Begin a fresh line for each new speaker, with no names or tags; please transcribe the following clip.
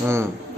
嗯。